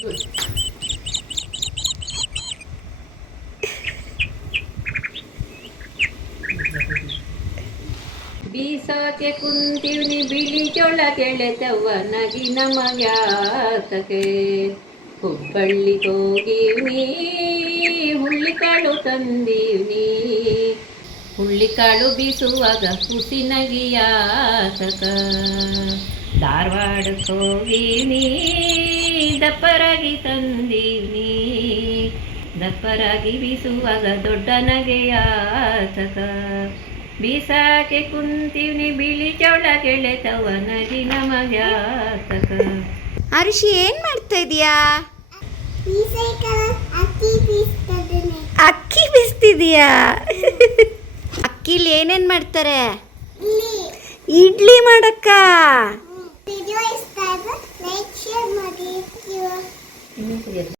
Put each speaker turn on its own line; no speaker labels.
ಬೀಸೋಕೆ ಕುಂತೀವ್ನಿ, ಬಿಳಿ ಜೋಳ ಕೆಳೆತವ ನಗಿ ನಮಗ್ಯಾತಕೆ ಹುಬ್ಬಳ್ಳಿಗೆ ಹೋಗಿವ್ನಿ, ಹುಳ್ಳಿಕಾಳು ತಂದೀವ್ನಿ. ಹುಳ್ಳಿಕಾಳು ಬೀಸುವಾಗ ಹುಸಿ ನಗಿಯಾತಕ ಧಾರವಾಡಕ್ಕೆ ಹೋಗಿವ್ನಿ ದಪ್ಪರಾಗಿ ತಂದೀನಿ. ದಪ್ಪರಾಗಿ ಬೀಸುವಾಗ ದೊಡ್ಡ ನಗೆಯಾತಕ ಬೀಸಾಕೆ ಕುಂತೀವ್ನಿ ಬಿಳಿ ಚೌಳ ಗೆಳೆತವ ನಗಿ ನಮಗ್ಯಾತಕ
ಅರುಷಿ ಏನ್ ಮಾಡ್ತಾ ಇದೀಯಾ? ಅಕ್ಕಿ ಬೀಸ್ತಿದೀಯಾ? ಅಕ್ಕಿಲಿ ಏನೇನ್ ಮಾಡ್ತಾರೆ? ಇಡ್ಲಿ ಮಾಡಕ್ಕ?
muito medo.